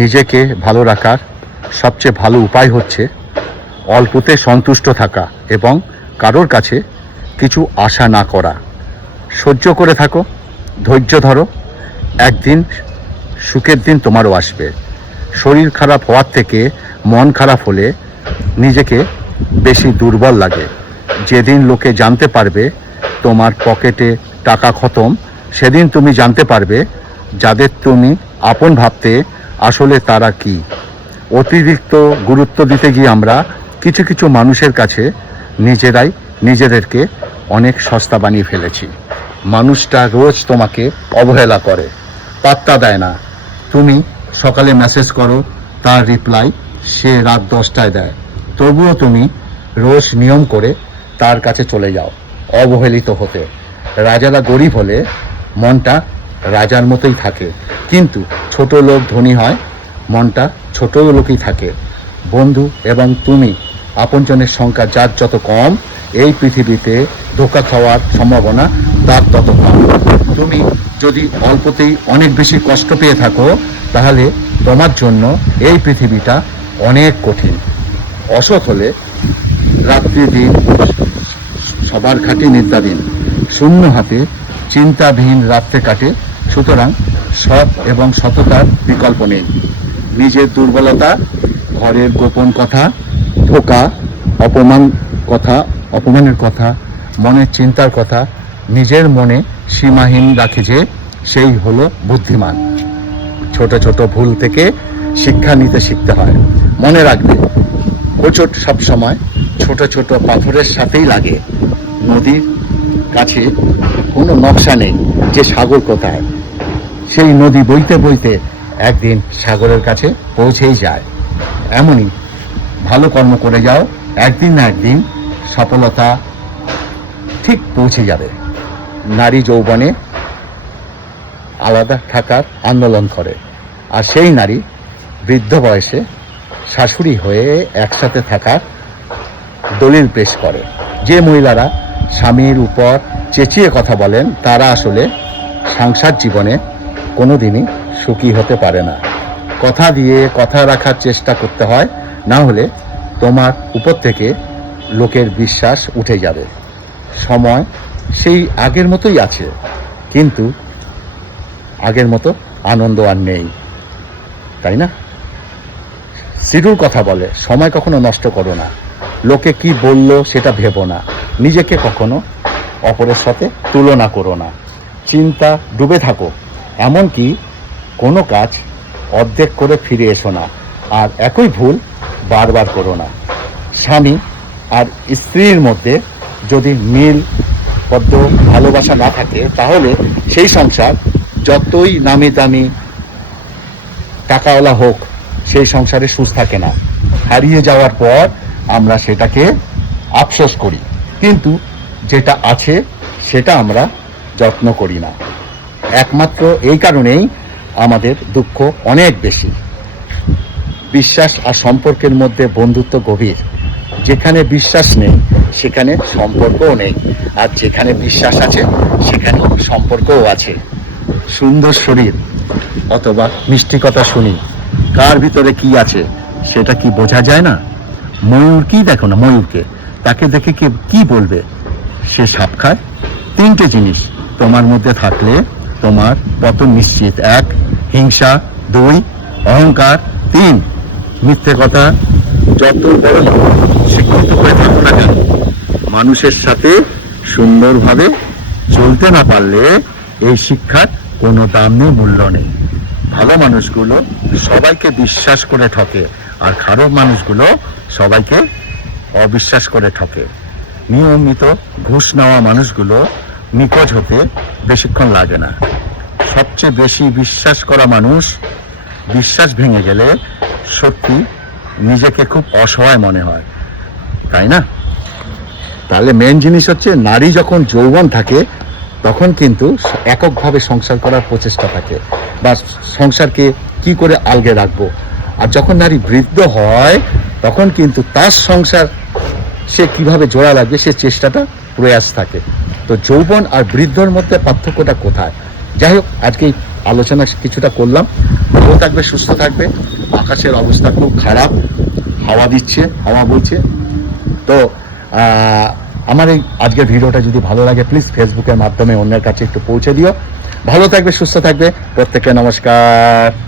নিজেকে ভালো রাখার সবচেয়ে ভালো উপায় হচ্ছে অল্পতে সন্তুষ্ট থাকা এবং কারোর কাছে কিছু আশা না করা। সহ্য করে থাকো, ধৈর্য ধরো, একদিন সুখের দিন তোমারও আসবে। শরীর খারাপ হওয়ার থেকে মন খারাপ হলে নিজেকে বেশি দুর্বল লাগে। যেদিন লোকে জানতে পারবে তোমার পকেটে টাকা খতম, সেদিন তুমি জানতে পারবে যাদের তুমি আপন ভাবতে আসলে তারা কি? অতিরিক্ত গুরুত্ব দিতে গিয়ে আমরা কিছু কিছু মানুষের কাছে নিজেরাই নিজেদেরকে অনেক সস্তা বানিয়ে ফেলেছি। মানুষটা রোজ তোমাকে অবহেলা করে, পাত্তা দেয় না। তুমি সকালে মেসেজ করো, তার রিপ্লাই সে রাত দশটায় দেয়। তবুও তুমি রোজ নিয়ম করে তার কাছে চলে যাও, অবহেলিত হতে। রাজারা গরিব হলে মনটা রাজার মতোই থাকে। কিন্তু ছোট লোক ধনী হয়, মনটা ছোট লোকই থাকে। বন্ধু এবং তুমি, আপনজনের সংখ্যা যার যত কম, এই পৃথিবীতে ধোকা খাওয়ার সম্ভাবনা তার তত কম। তুমি যদি অল্পতেই অনেক বেশি কষ্ট পেয়ে থাকো, তাহলে তোমার জন্য এই পৃথিবীটা অনেক কঠিন। অসৎ হলে রাত্রি দিন, সবার খাটি নির্দাদিন শূন্য হাতে চিন্তাবিহীন রাত্রে কাটে, সুতরাং সৎ এবং সততার বিকল্প নেই। নিজের দুর্বলতা, ঘরের গোপন কথা, ধোকা, অপমান কথা, অপমানের কথা, মনের চিন্তার কথা, নিজের মনে সীমাহীন রাখে যে সেই হলো বুদ্ধিমান। ছোট ছোট ভুল থেকে শিক্ষা নিতে শিখতে হয়। মনে রাখবে হোঁচট সবসময় ছোট ছোট পাথরের সাথেই লাগে। নদীর কাছে কোনো নকশা নেই যে সাগর কোথায়। সেই নদী বইতে বইতে একদিন সাগরের কাছে পৌঁছেই যায়। এমনই ভালো কর্ম করে যাও, একদিন না একদিন সফলতা ঠিক পৌঁছে যাবে। নারী যৌবনে আলাদা থাকার আন্দোলন করে। আর সেই নারী বৃদ্ধ বয়সে শাশুড়ি হয়ে একসাথে থাকার দলিল পেশ করে। যে মহিলারা স্বামীর উপর চেঁচিয়ে কথা বলেন, তারা আসলে সংসার জীবনে কোনোদিনই সুখী হতে পারে না। কথা দিয়ে কথা রাখার চেষ্টা করতে হয়, না হলে তোমার উপর থেকে লোকের বিশ্বাস উঠে যাবে। সময় সেই আগের মতোই আছে, কিন্তু আগের মতো আনন্দ আর নেই। তাই না? সিরুর কথা বলে, সময় কখনো নষ্ট করো না। লোকে কি বলল সেটা ভেবো না। নিজেকে কখনো অপরের সাথে তুলনা করো না। চিন্তা ডুবে থাকো। এমনকি কোনো কাজ অর্ধেক করে ফিরে এসো না। আর একই ভুল বারবার করো না। স্বামী আর স্ত্রীর মধ্যে যদি মিল, পদ্ম, ভালোবাসা না থাকে, তাহলে সেই সংসার যতই নামি দামি টাকাওয়ালা হোক, সেই সংসারে সুস্থ থাকে না। হারিয়ে যাওয়ার পর আমরা সেটাকে আফসোস করি। কিন্তু যেটা আছে, সেটা আমরা যত্ন করি না। একমাত্র এই কারণেই আমাদের দুঃখ অনেক বেশি। বিশ্বাস আর সম্পর্কের মধ্যে বন্ধুত্ব গভীর। যেখানে বিশ্বাস নেই, সেখানে সম্পর্কও নেই। আর যেখানে বিশ্বাস আছে, সেখানে সম্পর্কও আছে। সুন্দর শরীর, অথবা মিষ্টি কথা শুনি। কার ভিতরে কি আছে, সেটা কি বোঝা যায় না? ময়ূর কি দেখো না, ময়ূরকে। তাকে দেখে কে কি বলবে? সে সাপ খায়। তিনটে জিনিস তোমার মধ্যে থাকলে, তোমার পতন নিশ্চিত। এক, হিংসা। দুই, অহংকার। তিন, মিথ্যে কথা। যত বড় শিক্ষিত হয়ে থাকো না কেন, মানুষের সাথে সুন্দরভাবে চলতে না পারলে এই শিক্ষার কোনো দাম নেই, মূল্য নেই। ভালো মানুষগুলো সবাইকে বিশ্বাস করে ঠকে, আর খারাপ মানুষগুলো সবাইকে অবিশ্বাস করে ঠকে নিয়মিত ঘুষ নেওয়া মানুষগুলো নিখোঁজ হতে বেশিক্ষণ লাগে না। সবচেয়ে বেশি বিশ্বাস করা মানুষ বিশ্বাস ভেঙে গেলে সত্যি নিজেকে খুব অসহায় মনে হয়। তাই না? তাহলে মেন জিনিস হচ্ছে নারী যখন যৌবন থাকে, তখন কিন্তু এককভাবে সংসার করার প্রচেষ্টা থাকে। বা সংসারকে কি করে আলগে রাখব? আর যখন নারী বৃদ্ধ হয় তখন কিন্তু তার সংসার সে কীভাবে জোড়া লাগবে সে চেষ্টাটা প্রয়াস থাকে। তো যৌবন আর বৃদ্ধর মধ্যে পার্থক্যটা কোথায়? যাই হোক, আজকে আলোচনা কিছুটা করলাম। ভালো থাকবে, সুস্থ থাকবে। আকাশের অবস্থা খুব খারাপ। হাওয়া দিচ্ছে, হাওয়া বইছে। তো আমার এই আজকের ভিডিওটা যদি ভালো লাগে প্লিজ ফেসবুকের মাধ্যমে অন্যের কাছে একটু পৌঁছে দিও। ভালো থাকবে, সুস্থ থাকবে। প্রত্যেককে নমস্কার।